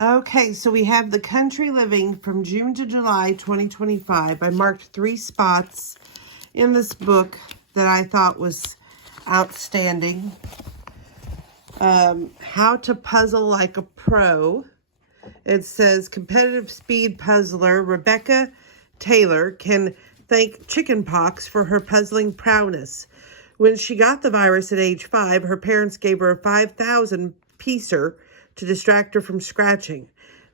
Okay, so we have the Country Living from June to July 2025. I marked 3 spots in this book that I thought was outstanding. How to Puzzle Like a Pro. It says competitive speed puzzler Rebecca Taylor can thank chickenpox for her puzzling prowess. When she got the virus at age 5, her parents gave her a 5,000 piecer to distract her from scratching.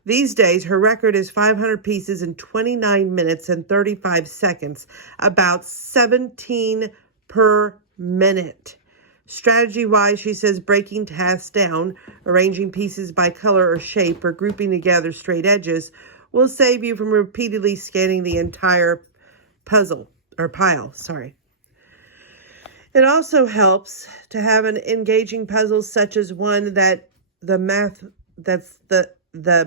These days, her record is 500 pieces in 29 minutes and 35 seconds, about 17 per minute. Strategy-wise, she says breaking tasks down, arranging pieces by color or shape, or grouping together straight edges will save you from repeatedly scanning the entire puzzle, or pile, sorry. It also helps to have an engaging puzzle such as one that's the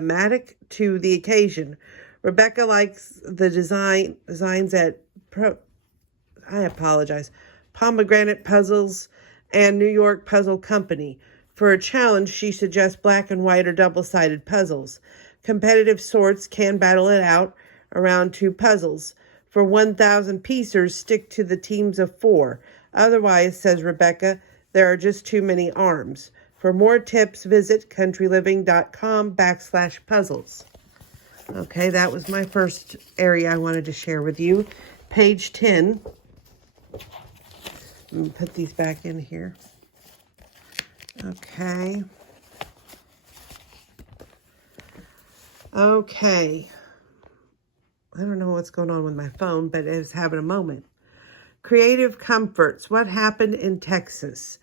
matic to the occasion. Rebecca likes the designs at Pomegranate Puzzles and New York Puzzle Company. For a challenge, she suggests black and white or double-sided puzzles. Competitive sorts can battle it out around 2 puzzles. For 1,000 piecers, stick to the teams of 4. Otherwise, says Rebecca, there are just too many arms. For more tips, visit countryliving.com/puzzles. Okay, that was my first area I wanted to share with you. Page 10. Let me put these back in here. Okay. I don't know what's going on with my phone, but it's having a moment. Creative Comforts, What Happened in Texas.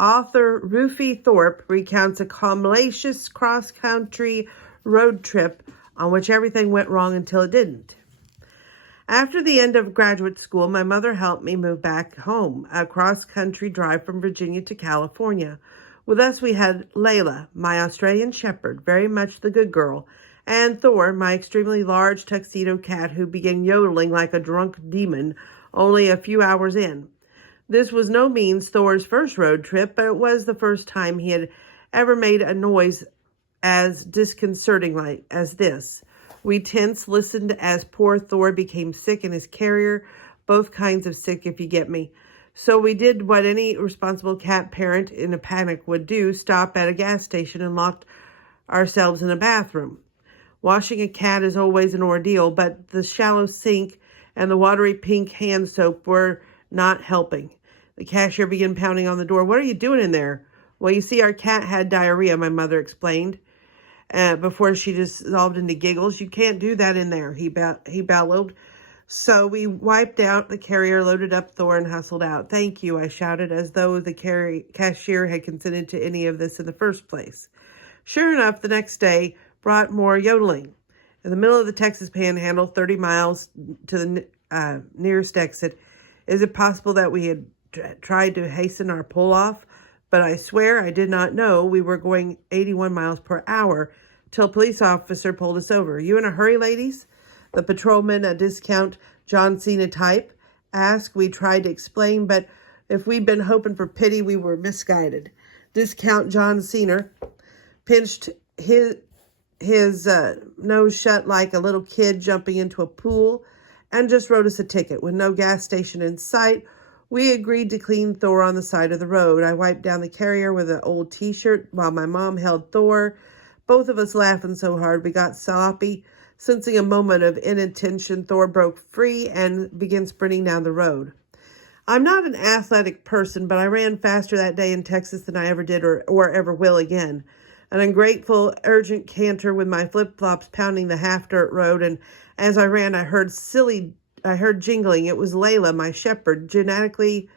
Author Rufi Thorpe recounts a hellacious cross-country road trip on which everything went wrong until it didn't. After the end of graduate school, my mother helped me move back home, a cross-country drive from Virginia to California. With us, we had Layla, my Australian shepherd, very much the good girl, and Thor, my extremely large tuxedo cat who began yodeling like a drunk demon only a few hours in. This was no means Thor's first road trip, but it was the first time he had ever made a noise as disconcerting as this. We tense listened as poor Thor became sick in his carrier, both kinds of sick if you get me. So we did what any responsible cat parent in a panic would do, stop at a gas station and locked ourselves in a bathroom. Washing a cat is always an ordeal, but the shallow sink and the watery pink hand soap were not helping. The cashier began pounding on the door. "What are you doing in there?" "Well, you see, our cat had diarrhea," my mother explained. Before she dissolved into giggles. "You can't do that in there," he bellowed. So we wiped out the carrier, loaded up Thor, and hustled out. "Thank you," I shouted, as though the cashier had consented to any of this in the first place. Sure enough, the next day brought more yodeling. In the middle of the Texas Panhandle, 30 miles to the nearest exit, is it possible that we had tried to hasten our pull-off? But I swear I did not know we were going 81 miles per hour till a police officer pulled us over. "You in a hurry, ladies?" The patrolman, a discount John Cena type, asked. We tried to explain, but if we'd been hoping for pity, we were misguided. Discount John Cena pinched his nose shut like a little kid jumping into a pool and just wrote us a ticket. With no gas station in sight, we agreed to clean Thor on the side of the road. I wiped down the carrier with an old t-shirt while my mom held Thor, both of us laughing so hard we got sloppy. Sensing a moment of inattention, Thor broke free and began sprinting down the road. I'm not an athletic person, but I ran faster that day in Texas than I ever did or ever will again. An ungrateful, urgent canter with my flip-flops pounding the half-dirt road, and as I ran, I heard jingling. It was Layla, my shepherd, genetically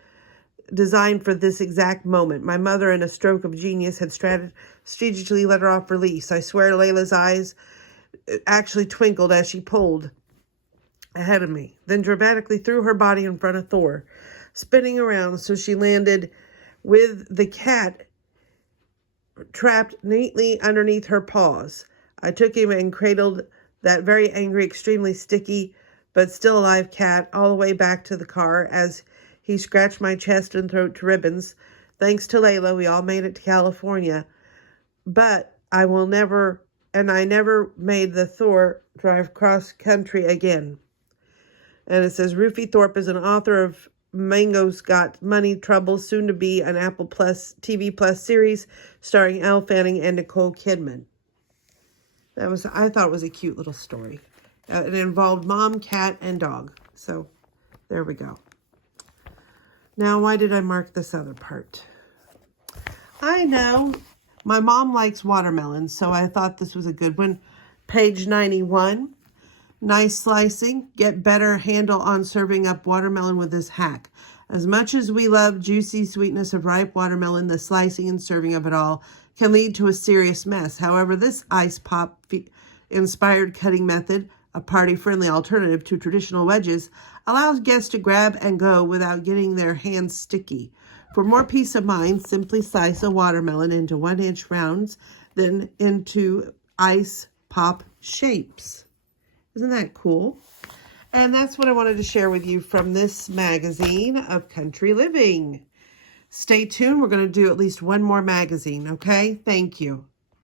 designed for this exact moment. My mother, in a stroke of genius, had strategically let her off release. I swear Layla's eyes actually twinkled as she pulled ahead of me, then dramatically threw her body in front of Thor, spinning around so she landed with the cat trapped neatly underneath her paws. I took him and cradled that very angry, extremely sticky, but still alive cat all the way back to the car as he scratched my chest and throat to ribbons. Thanks to Layla, we all made it to California, but I will never and I never made the Thor drive cross country again. And it says Rufi Thorpe is an author of Mango's Got Money Trouble, soon to be an Apple Plus TV Plus series starring Elle Fanning and Nicole Kidman. I thought it was a cute little story. It involved mom, cat, and dog. So there we go. Now, why did I mark this other part? I know my mom likes watermelons, so I thought this was a good one. Page 91. Nice slicing. Get better handle on serving up watermelon with this hack. As much as we love juicy sweetness of ripe watermelon, the slicing and serving of it all can lead to a serious mess. However, this ice pop inspired cutting method, a party-friendly alternative to traditional wedges, allows guests to grab and go without getting their hands sticky. For more peace of mind, simply slice a watermelon into 1-inch rounds, then into ice pop shapes. Isn't that cool? And that's what I wanted to share with you from this magazine of Country Living. Stay tuned. We're going to do at least one more magazine, okay? Thank you.